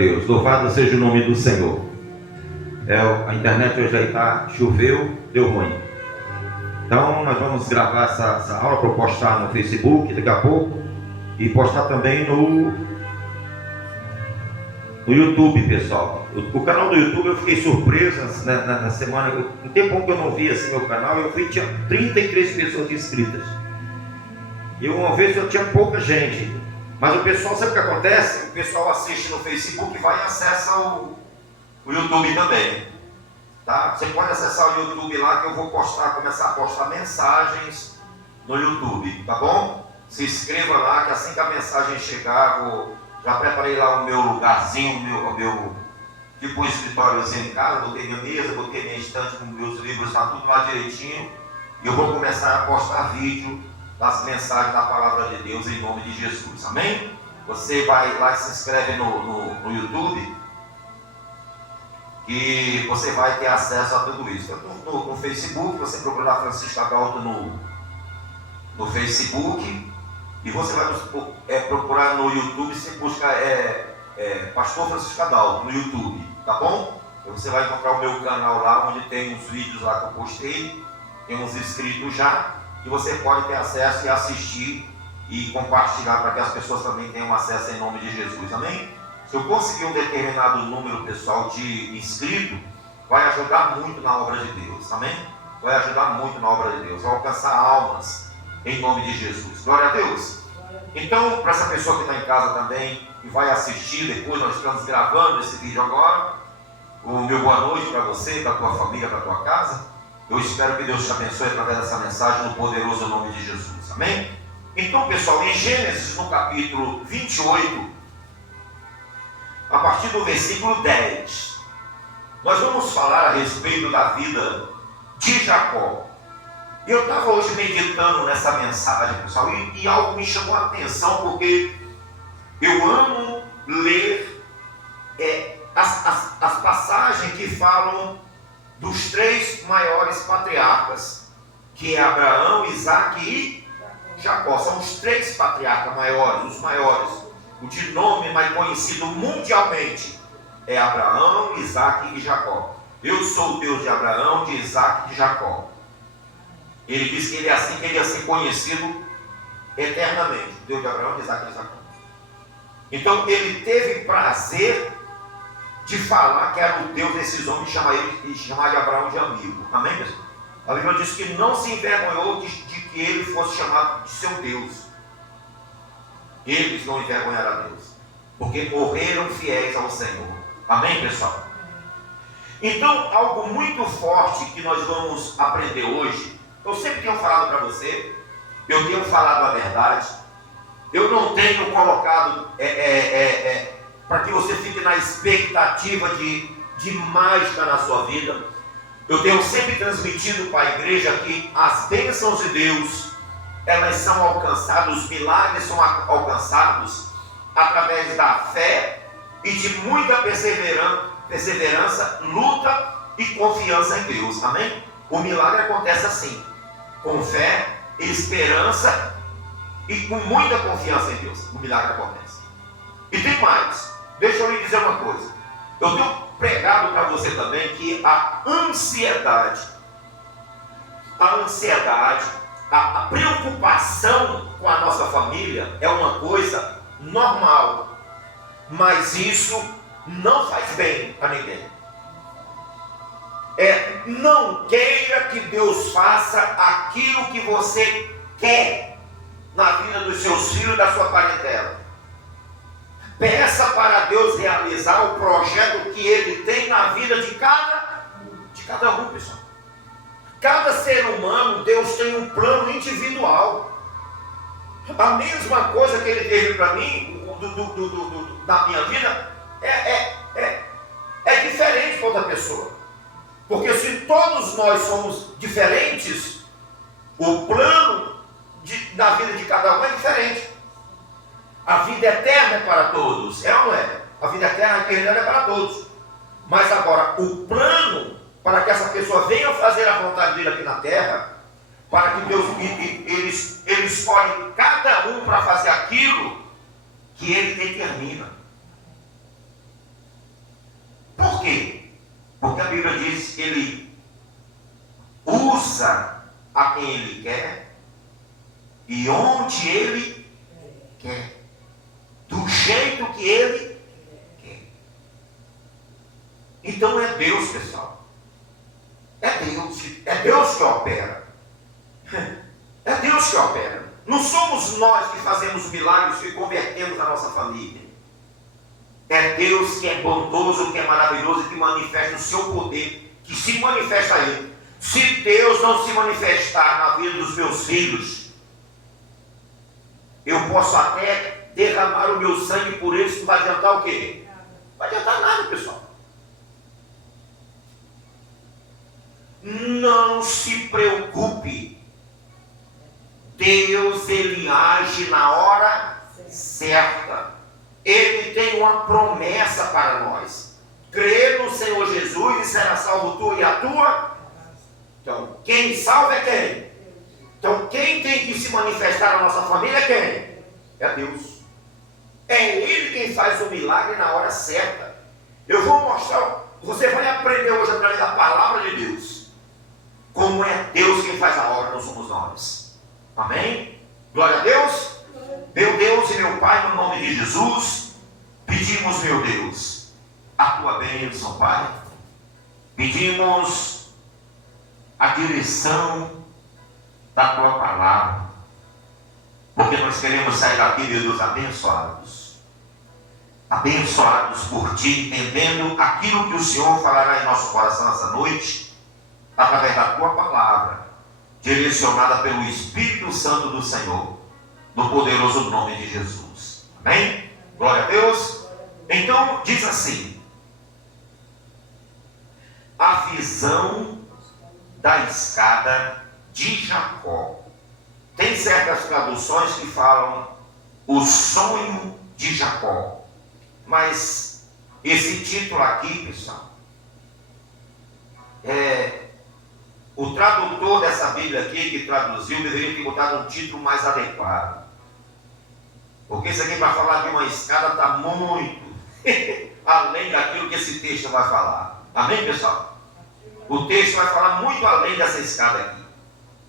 Deus, louvado seja o nome do Senhor. A internet hoje aí está, choveu, deu ruim. Então nós vamos gravar essa aula para postar no Facebook daqui a pouco e postar também no YouTube, pessoal. O canal do YouTube, eu fiquei surpreso na semana. Um tempo que eu não via esse meu canal, eu vi que tinha 33 pessoas inscritas. E uma vez eu tinha pouca gente. Mas o pessoal, sabe o que acontece? O pessoal assiste no Facebook e vai e acessa o YouTube também. Tá? Você pode acessar o YouTube lá que eu vou começar a postar mensagens no YouTube, tá bom? Se inscreva lá que assim que a mensagem chegar, já preparei lá o meu lugarzinho, o meu tipo um escritóriozinho em casa, botei minha mesa, botei minha estante com meus livros, está tudo lá direitinho. E eu vou começar a postar vídeo das mensagens da palavra de Deus em nome de Jesus, amém? Você vai lá e se inscreve no YouTube e você vai ter acesso a tudo isso. No Facebook, você procura Francisco Adalto no Facebook e você vai procurar no YouTube, você busca Pastor Francisco Adalto no YouTube, tá bom? Então você vai encontrar o meu canal lá, onde tem uns vídeos lá que eu postei, tem uns inscritos já, que você pode ter acesso e assistir e compartilhar para que as pessoas também tenham acesso em nome de Jesus, amém? Se eu conseguir um determinado número, pessoal, de inscritos, vai ajudar muito na obra de Deus, amém? Vai ajudar muito na obra de Deus, vai alcançar almas em nome de Jesus. Glória a Deus. Então, para essa pessoa que está em casa também e vai assistir depois, nós estamos gravando esse vídeo agora. O meu boa noite para você, para a tua família, para a tua casa. Eu espero que Deus te abençoe através dessa mensagem no poderoso nome de Jesus, amém? Então, pessoal, em Gênesis, no capítulo 28, a partir do versículo 10, nós vamos falar a respeito da vida de Jacó. E eu estava hoje meditando nessa mensagem, pessoal, e algo me chamou a atenção, porque eu amo ler as passagens que falam dos três maiores patriarcas, que é Abraão, Isaac e Jacó. São os três patriarcas maiores, os maiores. O de nome mais conhecido mundialmente é Abraão, Isaac e Jacó. Eu sou o Deus de Abraão, de Isaac e de Jacó. Ele disse que ele é assim que ele ia ser conhecido eternamente. Deus de Abraão, de Isaac e de Jacó. Então ele teve prazer de falar que era o Deus desses homens e chamar de Abraão de amigo. Amém, pessoal? A Bíblia diz que não se envergonhou de que ele fosse chamado de seu Deus. Eles não envergonharam a Deus, porque morreram fiéis ao Senhor. Amém, pessoal? Então, algo muito forte que nós vamos aprender hoje, eu sempre tenho falado para você, eu tenho falado a verdade, eu não tenho colocado para que você fique na expectativa de mágica na sua vida. Eu tenho sempre transmitido para a igreja que as bênçãos de Deus, elas são alcançadas, os milagres são alcançados através da fé e de muita perseverança, luta e confiança em Deus. Amém? O milagre acontece assim, com fé, esperança e com muita confiança em Deus. O milagre acontece. E tem mais. Deixa eu lhe dizer uma coisa. Eu tenho pregado para você também que a ansiedade, a preocupação com a nossa família é uma coisa normal. Mas isso não faz bem a ninguém. Não queira que Deus faça aquilo que você quer na vida dos seus filhos e da sua parentela. Peça para Deus realizar o projeto que Ele tem na vida de cada um, pessoal. Cada ser humano, Deus tem um plano individual. A mesma coisa que Ele teve para mim, da minha vida, é diferente para outra pessoa. Porque se todos nós somos diferentes, o plano da vida de cada um é diferente. A vida eterna é para todos, é ou não é? A vida eterna, a eternidade é para todos. Mas agora, o plano para que essa pessoa venha fazer a vontade dele aqui na terra, para que Deus, ele escolhe cada um para fazer aquilo que ele determina. Por quê? Porque a Bíblia diz que ele usa a quem ele quer e onde ele quer, do jeito que ele quer. Então é Deus, pessoal. É Deus que opera. É Deus que opera. Não somos nós que fazemos milagres e convertemos a nossa família. É Deus que é bondoso, que é maravilhoso, que manifesta o seu poder, que se manifesta a Ele. Se Deus não se manifestar na vida dos meus filhos, eu posso até derramar o meu sangue por eles, não vai adiantar o quê? Não vai adiantar nada, pessoal. Não se preocupe. Deus, Ele age na hora certa. Ele tem uma promessa para nós. Crê no Senhor Jesus e será salvo tu e a tua. Então, quem salva é quem? Então, quem tem que se manifestar na nossa família é quem? É Deus. É Ele quem faz o milagre na hora certa. Eu vou mostrar, você vai aprender hoje através da palavra de Deus, como é Deus quem faz a obra, não somos nós. Amém? Glória a Deus. Meu Deus e meu Pai, no nome de Jesus, pedimos, meu Deus, a tua bênção, Pai. Pedimos a direção da tua palavra, porque nós queremos sair daqui, meu Deus, abençoados por ti, entendendo aquilo que o Senhor falará em nosso coração essa noite, através da tua palavra, direcionada pelo Espírito Santo do Senhor, no poderoso nome de Jesus. Amém? Glória a Deus. Então, diz assim: a visão da escada de Jacó. Tem certas traduções que falam o sonho de Jacó, mas esse título aqui, pessoal, o tradutor dessa Bíblia aqui que traduziu deveria ter botado um título mais adequado, porque isso aqui para falar de uma escada está muito além daquilo que esse texto vai falar. Amém, pessoal? O texto vai falar muito além dessa escada aqui.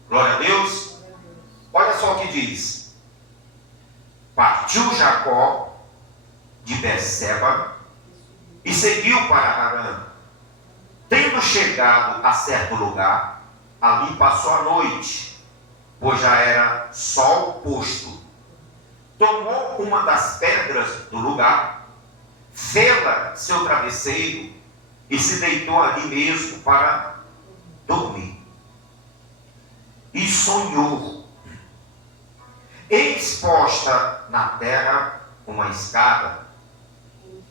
Glória a Deus. Olha só o que diz: partiu Jacó de Berseba e seguiu para Harã. Tendo chegado a certo lugar, ali passou a noite, pois já era sol posto. Tomou uma das pedras do lugar, fê-la seu travesseiro e se deitou ali mesmo para dormir. E sonhou, eis posta na terra uma escada,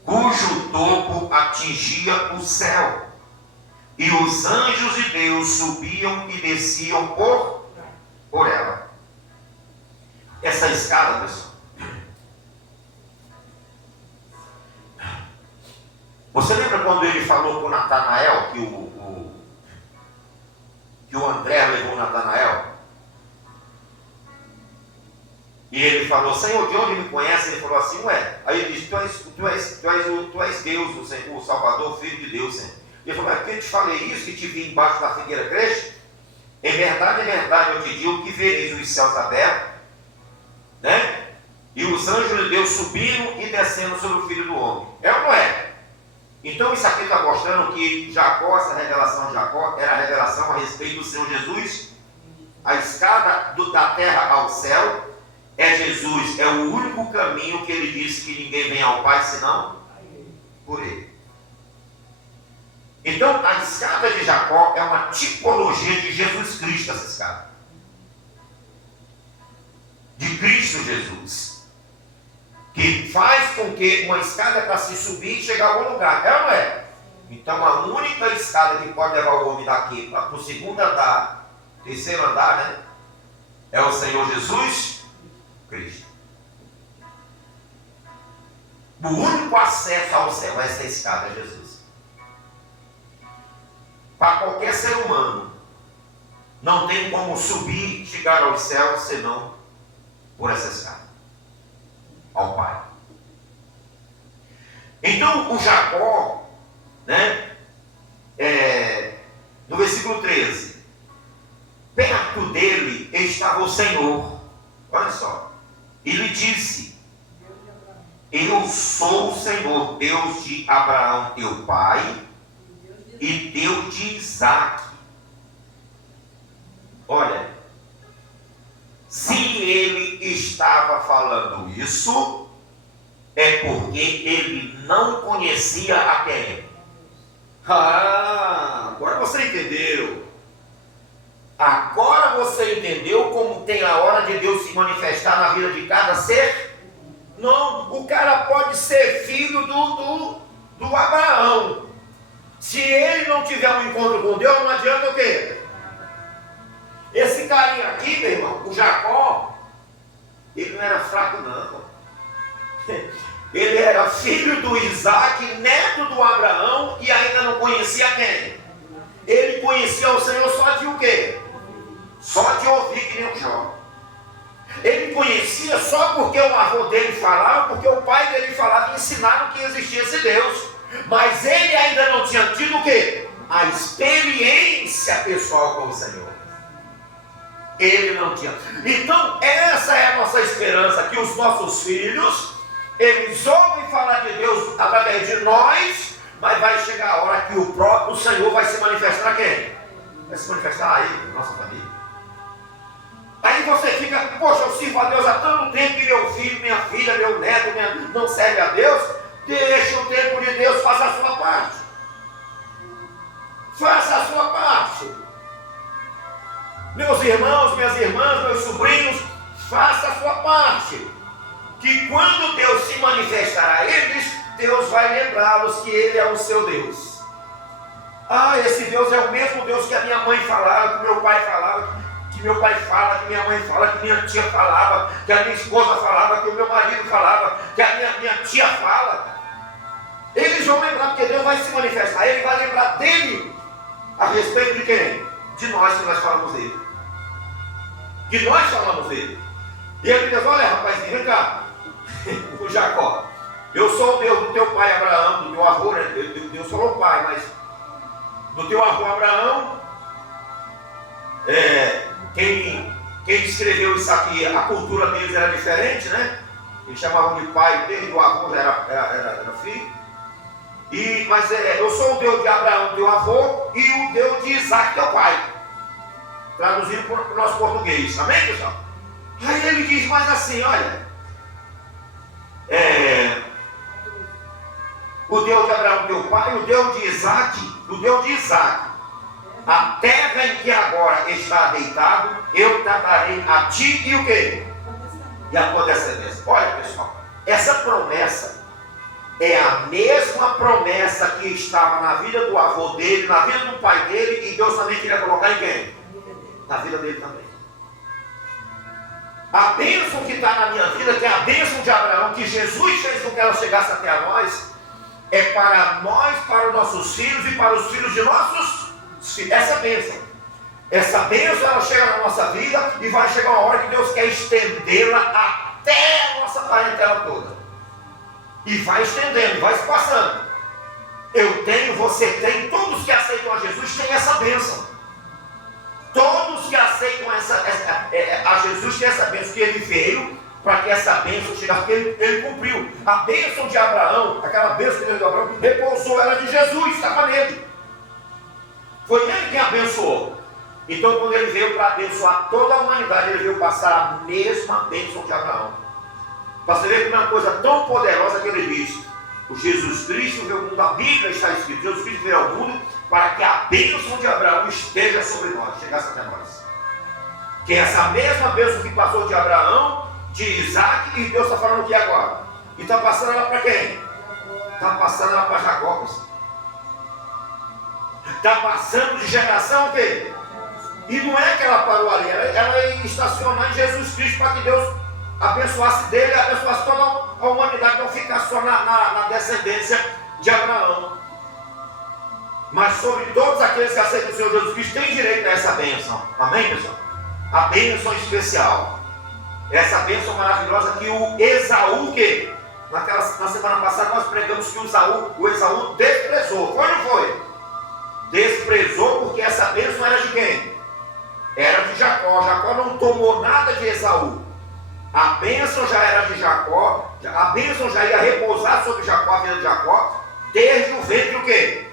cujo topo atingia o céu, e os anjos de Deus subiam e desciam por ela. Essa escada, pessoal, você lembra quando ele falou com Natanael, que o André levou Natanael? E ele falou: Senhor, de onde me conhece? Ele falou assim: ué. Aí ele disse: tu és Deus, o Salvador, Filho de Deus, Senhor. Ele falou: mas que eu te falei isso, que te vi embaixo da figueira crente? Em verdade, eu te digo que vereis os céus abertos, né? E os anjos de Deus subindo e descendo sobre o Filho do Homem. É ou não é? Então isso aqui está mostrando que Jacó, essa revelação de Jacó, era a revelação a respeito do Senhor Jesus. A escada da terra ao céu é Jesus, é o único caminho que ele disse que ninguém vem ao Pai senão por ele. Então a escada de Jacó é uma tipologia de Jesus Cristo, essa escada. De Cristo Jesus. Que faz com que uma escada para se subir e chegar a algum lugar, é ou não é? Então a única escada que pode levar o homem daqui para o segundo andar, terceiro andar, né? É o Senhor Jesus Cristo. O único acesso ao céu é essa escada, é Jesus. Para qualquer ser humano, não tem como subir e chegar ao céu senão por essa escada ao Pai. Então o Jacó, né, versículo 13. Perto dele estava o Senhor, olha só, e lhe disse: eu sou o Senhor, Deus de Abraão teu pai e Deus de Isaque. Olha, se ele estava falando isso, é porque ele não conhecia a quem? Agora você entendeu. Agora você entendeu como tem a hora de Deus se manifestar na vida de cada ser? Não, o cara pode ser filho do Abraão. Se ele não tiver um encontro com Deus, não adianta o quê? Esse carinha aqui, meu irmão, o Jacó, ele não era fraco não. Ele era filho do Isaque, neto do Abraão, e ainda não conhecia quem? Ele conhecia o Senhor só de o quê? Só de ouvir que nem o Jó. Ele conhecia só porque o avô dele falava, porque o pai dele falava e ensinaram que existia esse Deus. Mas ele ainda não tinha tido o quê? A experiência pessoal com o Senhor. Ele não tinha. Então, essa é a nossa esperança, que os nossos filhos, eles ouvem falar de Deus através de nós, mas vai chegar a hora que o próprio Senhor vai se manifestar a quem? Vai se manifestar a ele, nossa família. Aí você fica, poxa, eu sirvo a Deus há tanto tempo e meu filho, minha filha, meu neto não serve a Deus. Deixa o tempo de Deus, faça a sua parte. Faça a sua parte. Meus irmãos, minhas irmãs, meus sobrinhos, faça a sua parte. Que quando Deus se manifestar a eles, Deus vai lembrá-los que Ele é o seu Deus. Esse Deus é o mesmo Deus que a minha mãe falava, que meu pai falava, que meu pai fala, que minha mãe fala, que minha tia falava, que a minha esposa falava, que o meu marido falava, que a minha tia fala. Eles vão lembrar, porque Deus vai se manifestar. Ele vai lembrar dele a respeito de quem? De nós, que nós falamos dele. Que nós falamos dele. E ele diz: olha, rapazinho, vem cá. O Jacó, eu sou o Deus do teu pai Abraão, do teu avô, né? Deus falou pai, mas do teu avô Abraão, quem escreveu isso aqui, a cultura deles era diferente, né? Eles chamavam de pai, desde o avô era filho. Mas eu sou o Deus de Abraão, teu avô, e o Deus de Isaque, teu pai. Traduzindo para o nosso português, amém, pessoal? Aí ele diz mais assim: olha, o Deus de Abraão, teu pai, o Deus de Isaque, a terra em que agora está deitado, eu tratarei a ti e o quê? E a tua descendência. Olha, pessoal, essa promessa é a mesma promessa que estava na vida do avô dele, na vida do pai dele, e Deus também queria colocar em quem? Na vida dele também. A bênção que está na minha vida, que é a bênção de Abraão, que Jesus fez com que ela chegasse até a nós, é para nós, para os nossos filhos e para os filhos de nossos filhos. Essa bênção ela chega na nossa vida e vai chegar uma hora que Deus quer estendê-la até a nossa parentela toda. E vai estendendo, vai se passando. Eu tenho, você tem, todos que aceitam a Jesus têm essa bênção. Todos que aceitam a Jesus têm essa bênção, que ele veio para que essa bênção chegasse, porque ele cumpriu. A bênção de Abraão, aquela bênção que de Abraão, repousou ela de Jesus, estava nele. Foi ele quem abençoou. Então, quando ele veio para abençoar toda a humanidade, ele veio passar a mesma bênção de Abraão. Para você ver que é uma coisa tão poderosa que ele diz: o Jesus Cristo veio ao mundo, a Bíblia está escrito, Jesus Cristo veio ao mundo para que a bênção de Abraão esteja sobre nós, chegasse até nós. Que é essa mesma bênção que passou de Abraão, de Isaque, e Deus está falando aqui agora. E está passando ela para quem? Está passando ela para Jacó. Está passando de geração o quê? E não é que ela parou ali, ela ia estacionar em Jesus Cristo para que Deus abençoasse dele, abençoasse toda a humanidade, não ficar só na descendência de Abraão. Mas sobre todos aqueles que aceitam o Senhor Jesus Cristo, tem direito a essa bênção. Amém, pessoal? A bênção especial. Essa bênção maravilhosa que o Esaú, que na semana passada nós pregamos que o Esaú desprezou. Foi ou não foi? Desprezou porque essa bênção tomou nada de Esaú. A bênção já era de Jacó, a bênção já ia repousar sobre Jacó, a vida de Jacó, desde o ventre o quê?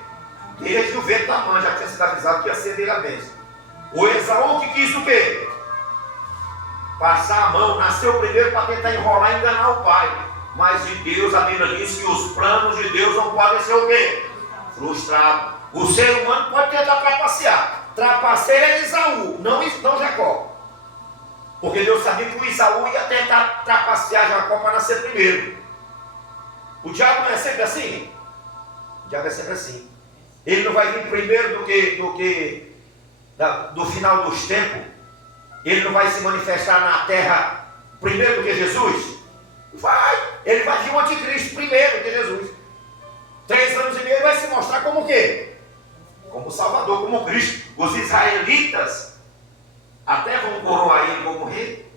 Desde o ventre da mãe, já tinha sido avisado que ia ser dele a bênção. O Esaú que quis o quê? Passar a mão, nasceu primeiro para tentar enrolar e enganar o pai. Mas de Deus, a Bíblia diz que os planos de Deus não podem ser o quê? Frustrados. O ser humano pode tentar trapacear. Trapaceiro é Esaú, não Jacó. Porque Deus sabia que o Esaú ia tentar trapacear Jacó para nascer primeiro. O diabo não é sempre assim? O diabo é sempre assim. Ele não vai vir primeiro do final dos tempos. Ele não vai se manifestar na terra primeiro do que Jesus? Vai. Ele vai vir o anticristo primeiro do que Jesus. 3 anos e meio ele vai se mostrar como o quê? Como Salvador, como Cristo. Os israelitas até vão coroar ele como rei.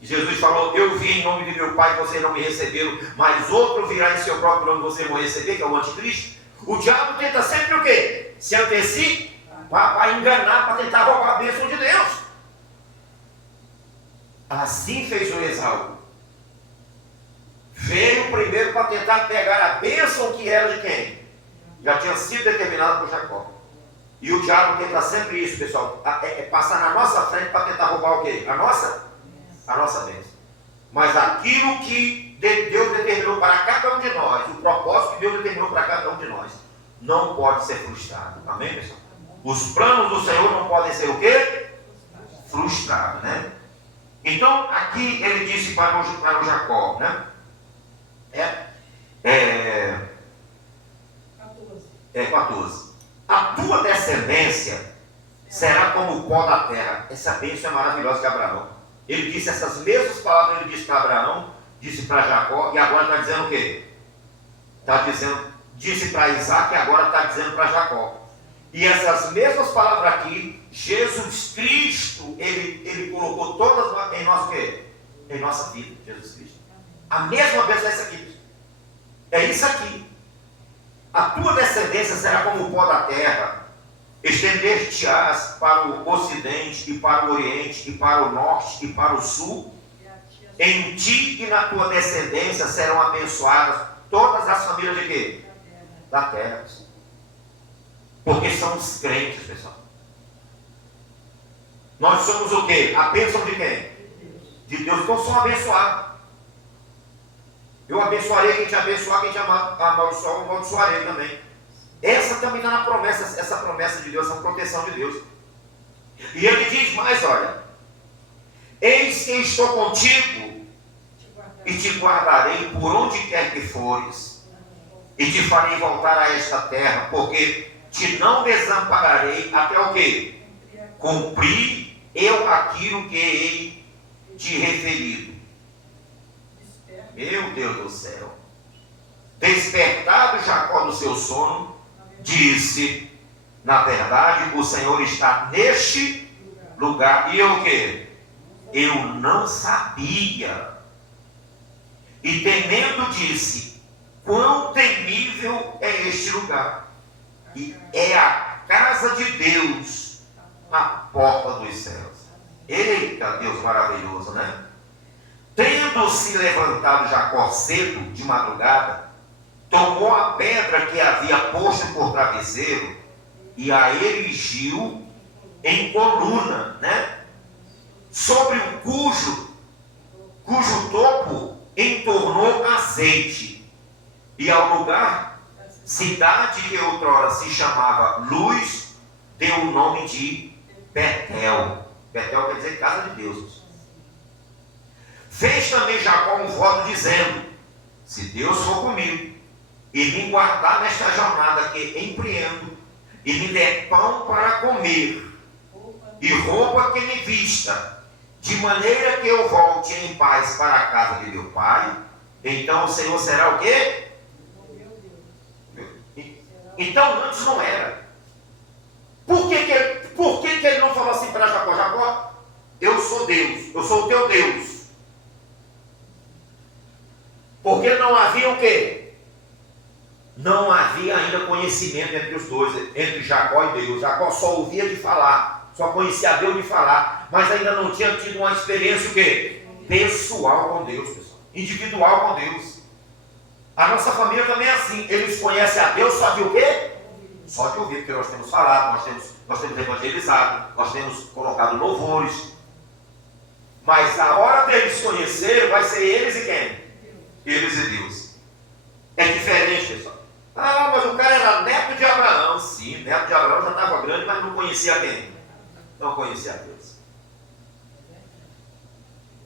E Jesus falou: eu vim em nome de meu Pai, vocês não me receberam, mas outro virá em seu próprio nome, vocês vão receber, que é o anticristo. O diabo tenta sempre o quê? Se antecipa para enganar, para tentar roubar a bênção de Deus. Assim fez o Esaú. Veio primeiro para tentar pegar a bênção que era de quem? Já tinha sido determinado por Jacó. E o diabo tenta sempre isso, pessoal. É passar na nossa frente para tentar roubar o quê? A nossa bênção. Mas aquilo que Deus determinou para cada um de nós, o propósito que Deus determinou para cada um de nós, não pode ser frustrado. Amém, pessoal? Os planos do Senhor não podem ser o quê? Frustrados, né? Então, aqui ele disse para o Jacó, né? 14. A tua descendência será como o pó da terra. Essa bênção é maravilhosa de Abraão. Ele disse essas mesmas palavras, ele disse para Abraão, disse para Jacó, e agora está dizendo o quê? Disse para Isaac e agora está dizendo para Jacó. E essas mesmas palavras aqui, Jesus Cristo, ele colocou todas em nós o quê? Em nossa vida, Jesus Cristo. A mesma bênção é essa aqui. É isso aqui. A tua descendência será como o pó da terra. Estender-te-ás para o ocidente e para o oriente e para o norte e para o sul. Em ti e na tua descendência serão abençoadas todas as famílias de quê? Da terra. Porque somos crentes, pessoal. Nós somos o quê? A bênção de quem? De Deus. Então somos abençoados. Eu abençoarei quem te abençoar, quem te amaldiçoar, eu amaldiçoarei também. Essa também está na promessa, essa promessa de Deus, essa proteção de Deus. E ele diz mais, olha: eis que estou contigo e te guardarei por onde quer que fores, e te farei voltar a esta terra, porque te não desampararei até o quê? Cumprir eu aquilo que hei te referido. Meu Deus do céu. Despertado Jacó do seu sono, disse: na verdade o Senhor está neste lugar. E eu o quê? Eu não sabia. E temendo disse: quão temível é este lugar. E é a casa de Deus, a porta dos céus. Eita, Deus maravilhoso, né? Tendo-se levantado Jacó cedo, de madrugada, tomou a pedra que havia posto por travesseiro e a erigiu em coluna, né? Sobre o cujo topo entornou azeite. E ao lugar, cidade que outrora se chamava Luz, deu o nome de Betel. Betel quer dizer casa de Deus. Fez também Jacó um voto dizendo: se Deus for comigo e me guardar nesta jornada que empreendo, e me der pão para comer e roupa que me vista, de maneira que eu volte em paz para a casa de meu pai, então o Senhor será o quê? Então antes não era. Por que ele não falou assim para Jacó? Jacó, eu sou Deus, eu sou o teu Deus. Porque não havia o quê? Não havia ainda conhecimento entre os dois, entre Jacó e Deus. Jacó só ouvia de falar. só conhecia a Deus de falar, mas ainda não tinha tido uma experiência o quê? Pessoal com Deus, pessoal. Individual com Deus. A nossa família também é assim. Eles conhecem a Deus só de o quê? Só de ouvir, porque nós temos falado, nós temos evangelizado, nós temos colocado louvores. Mas a hora deles conhecer vai ser eles e quem? Eles e Deus. É diferente, pessoal. Ah, mas o cara era neto de Abraão. Sim, neto de Abraão já estava grande, mas não conhecia quem? Não conhecia a Deus.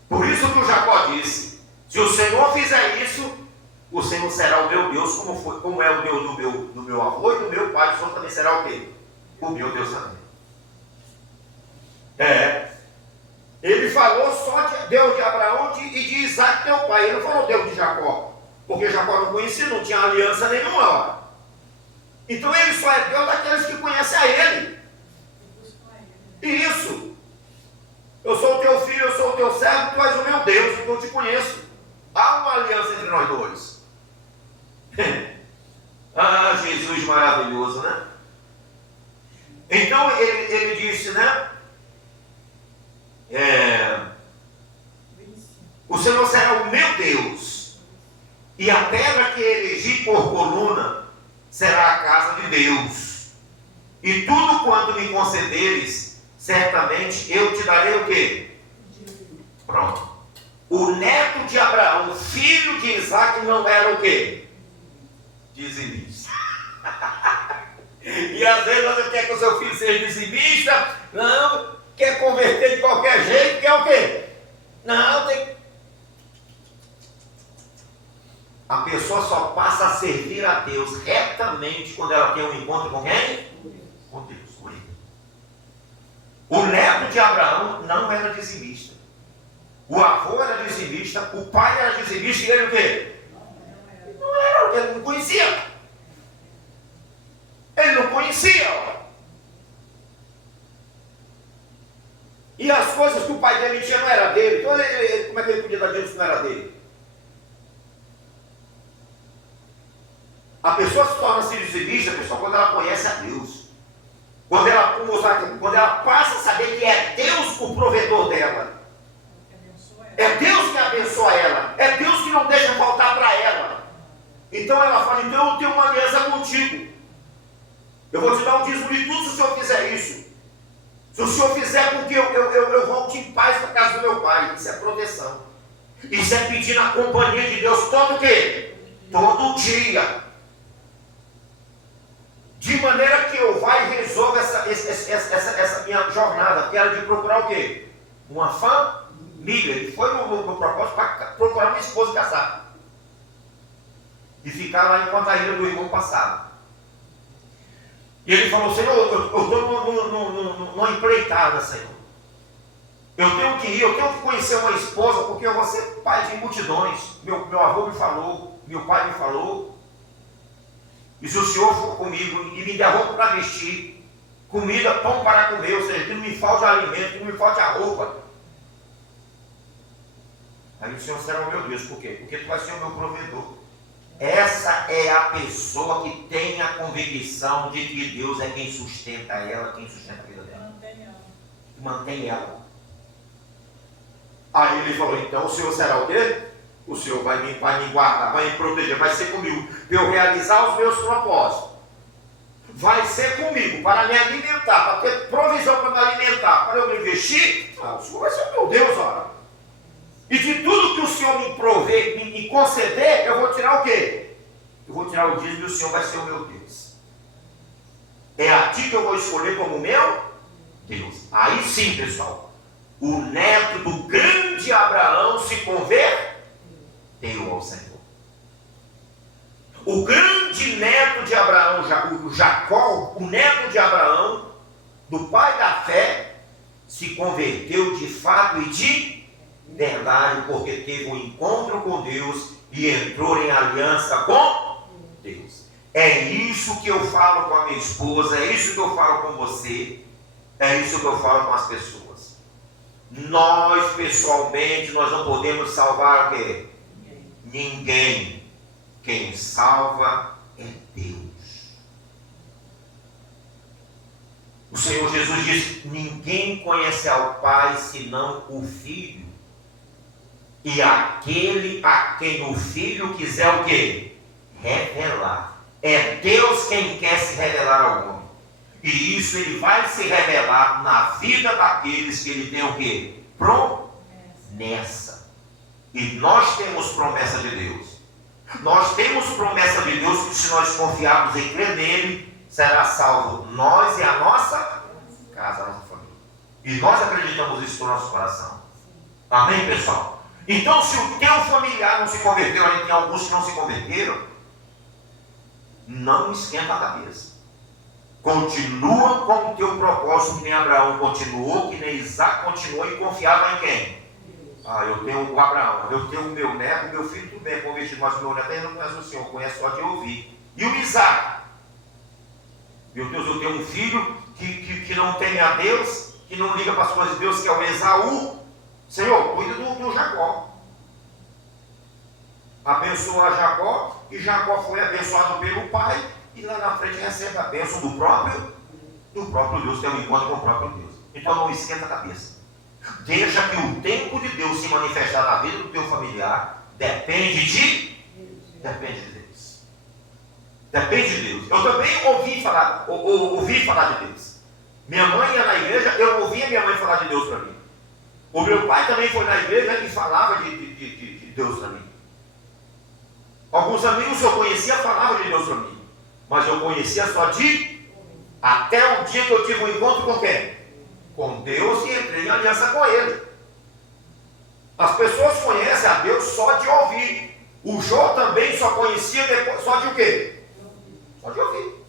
Por isso que o Jacó disse: se o Senhor fizer isso, o Senhor será o meu Deus, como é o Deus do meu avô e do meu pai. O Senhor também será o quê? O meu Deus também. Ele falou só de Deus de Abraão e de Isaac, teu pai. Ele não falou Deus de Jacó, porque Jacó não conhecia, não tinha aliança nenhuma. Ó. Então ele só é Deus daqueles que conhecem a ele. Isso. Eu sou o teu filho, eu sou o teu servo, tu és o meu Deus, eu te conheço. Há uma aliança entre nós dois. Ah, Jesus maravilhoso, né? Então ele disse, né? O Senhor será o meu Deus, e a terra que elegi por coluna será a casa de Deus, e tudo quanto me concederes, certamente eu te darei o quê? Pronto. O neto de Abraão, filho de Isaac, não era o quê? Dizimista. E às vezes você quer que o seu filho seja dizimista, não, quer converter de qualquer jeito, quer o quê? Não, tem. A pessoa só passa a servir a Deus retamente quando ela tem um encontro com quem? Com Deus, com ele. O neto de Abraão não era dizimista. O avô era dizimista, o pai era dizimista e ele o quê? Não era, ele não conhecia. Ele não conhecia. Ó. E as coisas que o pai dele tinha não era dele. Então como é que ele podia dar dinheiro se não era dele? A pessoa se torna dizimista, pessoal, quando ela conhece a Deus. Quando ela passa a saber que é Deus o provedor dela. É Deus que abençoa ela. É Deus que não deixa faltar para ela. Então ela fala, então eu tenho uma aliança contigo. Eu vou te dar um dízimo de tudo se o Senhor fizer isso. Se o Senhor fizer com que eu volte em paz para a casa do meu pai. Isso é proteção. Isso é pedir na companhia de Deus todo o quê? Todo dia. De maneira que eu vá e resolva essa minha jornada, que era de procurar o quê? Uma família. Ele foi no propósito para procurar uma esposa casada. E ficar lá enquanto a ira do irmão passava. E ele falou, Senhor, eu estou numa empreitada, Senhor. Eu tenho que ir, eu tenho que conhecer uma esposa, porque eu vou ser pai de multidões. Meu avô me falou, meu pai me falou. E se o Senhor for comigo e me der roupa para vestir, comida, pão para comer, ou seja, que não me falte alimento, que não me falte a roupa. Aí o Senhor será o meu Deus, por quê? Porque tu vai ser o meu provedor. Essa é a pessoa que tem a convicção de que Deus é quem sustenta ela, quem sustenta a vida dela. Mantém ela. Aí ele falou, então o Senhor será o quê? O Senhor vai me guardar, vai me proteger, vai ser comigo, para eu realizar os meus propósitos. Vai ser comigo, para me alimentar, para ter provisão para me alimentar, para eu me investir. O Senhor vai ser o meu Deus, olha. E de tudo que o Senhor me prover, me conceder, eu vou tirar o quê? Eu vou tirar o dízimo e o Senhor vai ser o meu Deus. É a ti que eu vou escolher como meu Deus. Aí sim, pessoal, o neto do grande Abraão se converteu ao Senhor. O grande neto de Abraão, o Jacó, o neto de Abraão, do pai da fé, se converteu de fato e de verdade, porque teve um encontro com Deus e entrou em aliança com Deus. É isso que eu falo com a minha esposa, é isso que eu falo com você, é isso que eu falo com as pessoas. Nós, pessoalmente, nós não podemos salvar o quê? Ninguém. Quem salva é Deus. O Senhor Jesus disse: ninguém conhece ao Pai senão o Filho. E aquele a quem o Filho quiser o quê? Revelar. É Deus quem quer se revelar ao homem. E isso ele vai se revelar na vida daqueles que ele tem o quê? Promessa. E nós temos promessa de Deus. Nós temos promessa de Deus que se nós confiarmos e crer nele, será salvo nós e a nossa casa, a nossa família. E nós acreditamos isso no nosso coração. Amém, pessoal? Então, se o teu familiar não se converteu, ainda tem alguns que não se converteram, não esquenta a cabeça. Continua com o teu propósito, que nem Abraão continuou, que nem Isaac continuou e confiava em quem? Eu tenho o Abraão, eu tenho o meu neto, meu filho, tudo bem, convertido, mas o meu neto ainda não conhece o Senhor, conhece só de ouvir. E o Isaac? Meu Deus, eu tenho um filho que não teme a Deus, que não liga para as coisas de Deus, que é o Esaú. Senhor, cuida do Jacó. Abençoa Jacó, e Jacó foi abençoado pelo pai, e lá na frente recebe a bênção do próprio Deus, tem um encontro com o próprio Deus. Então não esquenta a cabeça. Deixa que o tempo de Deus se manifestar na vida do teu familiar. Depende de Deus. Depende de Deus. Eu também ouvi falar de Deus. Minha mãe ia na igreja, eu ouvia minha mãe falar de Deus para mim. O meu pai também foi na igreja e falava de Deus para mim. Alguns amigos que eu conhecia falavam de Deus para mim. Mas eu conhecia só até o dia que eu tive um encontro com quem? Com Deus, e entrei em aliança com Ele. As pessoas conhecem a Deus só de ouvir. O Jó também só conhecia depois, só de o quê? Só de ouvir.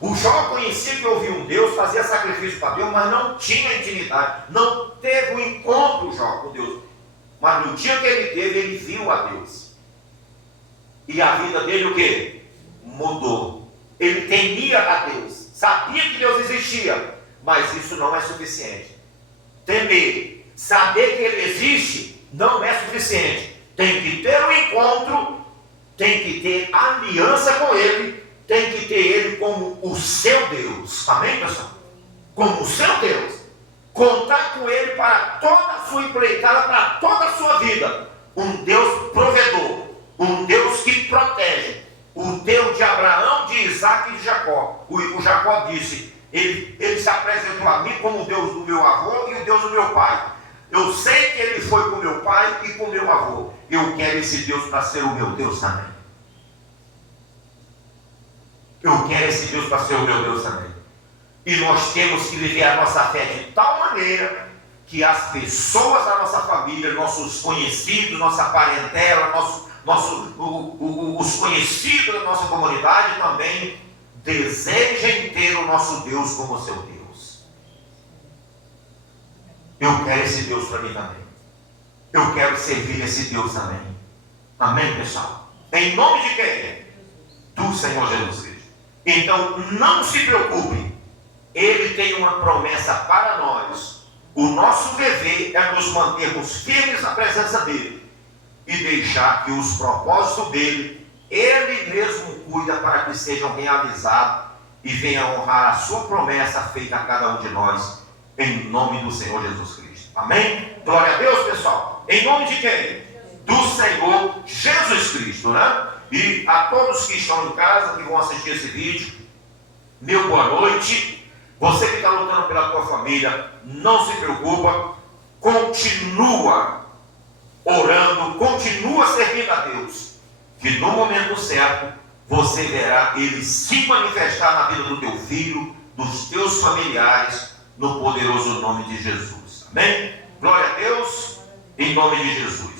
O Jó conhecia que ouvia um Deus, fazia sacrifício para Deus, mas não tinha intimidade. Não teve um encontro, Jó, com Deus. Mas no dia que ele teve, ele viu a Deus. E a vida dele o quê? Mudou. Ele temia a Deus. Sabia que Deus existia. Mas isso não é suficiente. Temer, saber que Ele existe, não é suficiente. Tem que ter um encontro, tem que ter aliança com Ele, tem que ter Ele como o seu Deus. Amém, pessoal? Como o seu Deus. Contar com Ele para toda a sua empreitada, para toda a sua vida. Um Deus provedor, um Deus que protege. O Deus de Abraão, de Isaac e de Jacó. O Jacó disse: Ele se apresentou a mim como o Deus do meu avô e o Deus do meu pai. Eu sei que ele foi com o meu pai e com o meu avô. Eu quero esse Deus para ser o meu Deus também. Eu quero esse Deus para ser o meu Deus também. E nós temos que viver a nossa fé de tal maneira que as pessoas da nossa família, nossos conhecidos, nossa parentela, os conhecidos da nossa comunidade também desejem ter o nosso Deus como seu Deus. Eu quero esse Deus para mim também. Eu quero servir esse Deus também. Amém, pessoal? Em nome de quem? Do Senhor Jesus Cristo. Então, não se preocupe. Ele tem uma promessa para nós. O nosso dever é nos mantermos firmes na presença dele e deixar que os propósitos dele, Ele mesmo cuida para que sejam realizados e venha honrar a sua promessa feita a cada um de nós, em nome do Senhor Jesus Cristo. Amém? Glória a Deus, pessoal. Em nome de quem? Do Senhor Jesus Cristo, né? E a todos que estão em casa, que vão assistir esse vídeo, meu boa noite. Você que está lutando pela tua família, não se preocupa, continua orando, continua servindo a Deus, que no momento certo você verá Ele se manifestar na vida do teu filho, dos teus familiares, no poderoso nome de Jesus. Amém? Glória a Deus, em nome de Jesus.